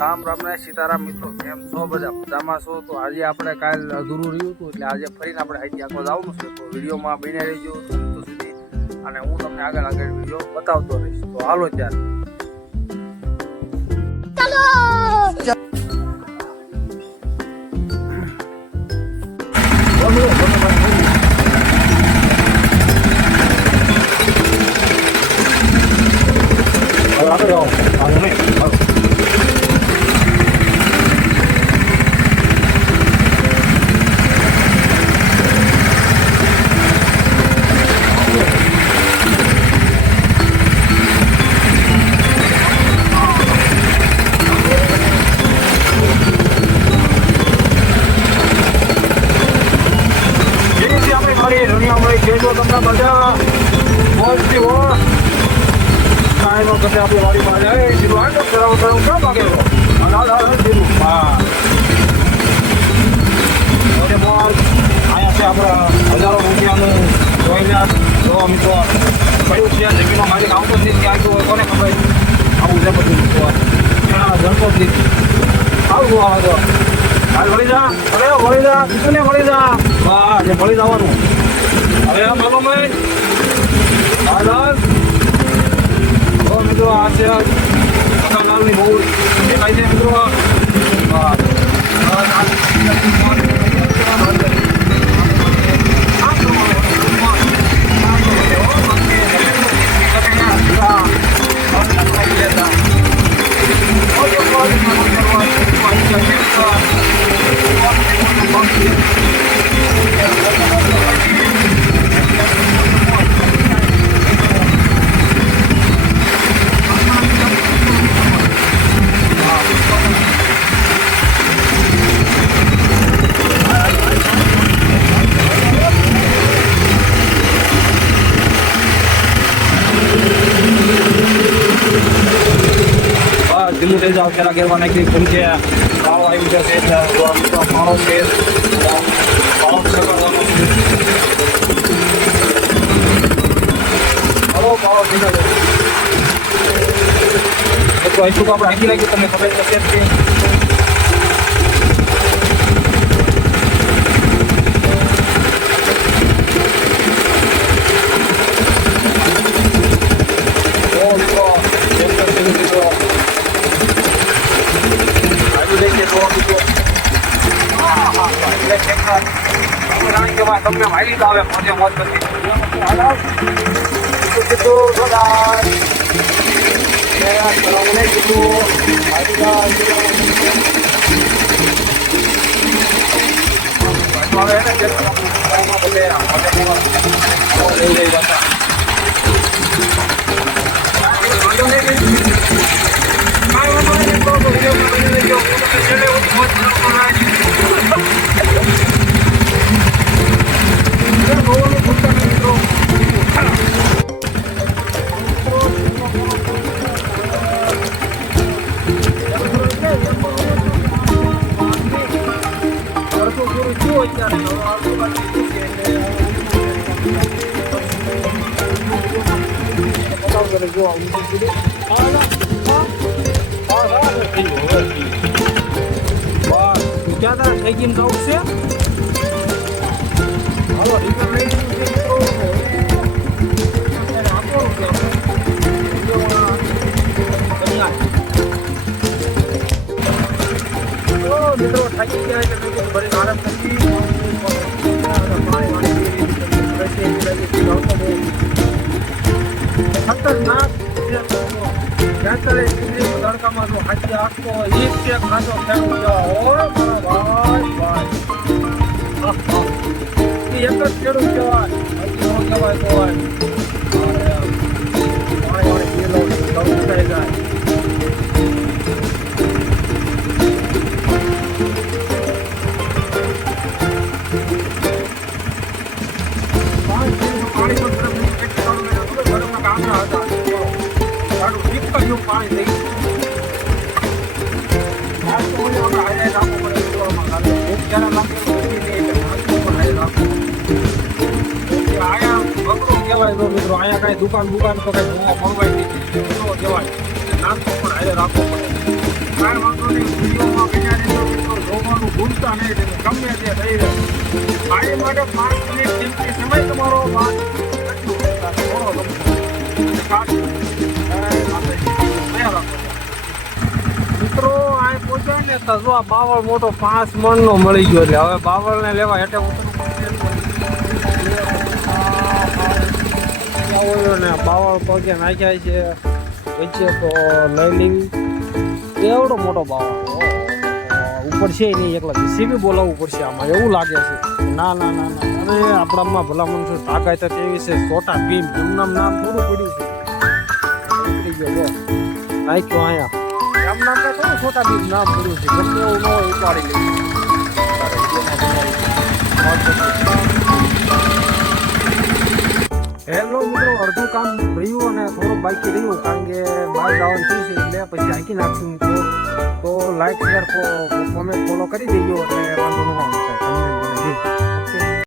રામ રામ ને સીતારામ મિત્રો, કેમ છો બધા? મજામાં છો? તો આજે આપણે કાલ અધૂરું રહ્યું હતું એટલે આજે ફરીને આપણે હાઈથી આખો જવાનું છે. તો વિડીયોમાં બને રહેજો તો સુધી, અને હું તમને આગળ વિડીયો બતાવતો રહીશ. તો હાલો ત્યારે. તમને બધા મોજથી હો કાયનો કરતે આપણી વાડી માં જાય જીરું આટો કરાવો કરાવો ક્યાં ભાગે જીરું હા મોજે મોજ. અહીંયા છે આપણે હજારો રૂપિયાનું જોઈને જોવા મિત્રો કયું છે જમીનમાં માલિક આવતો જ નથી. ક્યાં હોય કોને ખબર આવું છે બધું જણતો જ નથી. આવું આવે તો હાલ વળી જા, અરે વળી જા, કીધું ને વળી જા. વાહ જે વળી જવાનું. હવે આ માનો મેં મિત્રો આ છે લાલની બહુ દેખાય છે મિત્રો. ધીમું થઈ જાવ પેલા ગેરવા નાખી કેમ કે ભાવ આવી જશે એટલે મારો છે હલો ભાવ થઈ જશે તો એટલું તો આપણે હાકી લાગ્યું તમને ખબર છે કે તમને માહિતી આવે મોજે મોજ નથી ક્યાં તારા થઈ ગઈ જવું છે? હાલો મિત્રો થાકી ગયા એટલે ભરી આરામ કરી ખતરનાક તડકામાં જો હાથી આખો એક ખાસો ફેરવું હોય ભાઈ ભાઈ એક જ ખેડૂત કહેવાય કહેવાય જાય. પાણી થઈ કહેવાય તો મિત્રો અહીંયા કાંઈ દુકાન તો કાંઈ મળવાય નહીં કહેવાય નાસ્તો પણ હારે રાખવો પડે કાંઈ વાંધો નહીં. ચિંતા નહીં લેવી, ગમે તે થઈ રહે મારી માટે 5 મિનિટ કિંમતી સમય તમારો વાત એટલું થોડો ગમે મિત્રો આ પહોંચ્યા ને તો જો આ બાવળ મોટો 5 મણનો મળી ગયો એટલે હવે બાવળને લેવા હેઠે ઉતરવું ને બાવળ પગે નાખ્યા છે વચ્ચે તો લઈ લેવી એવડો મોટો બાવળ ઉપર છે નહીં એકલા જીસીબી બોલાવવું પડશે આમાં એવું લાગે છે ના ના ના ના અરે આપણામાં ભલામણ છે તાકાત એવી છે છોટા ભીમ એમનામ નામ થોડું પડ્યું છે પડી ગયો જો નાખ્યો અહીંયા એમ નામ કાંઈ થોડું છોટા ભીમ નામ પડ્યું છે ગમે એવું ન હોય ઉપાડી લે હેલો મિત્રો અડધું કામ રહ્યું અને થોડું બાકી રહ્યું કારણ કે બહાર જવાનું થયું છે એટલે પછી હાકી નાખશું તો લાઈક શેર કોમેન્ટ ફોલો કરી દેજો એટલે વાંધો ન આવે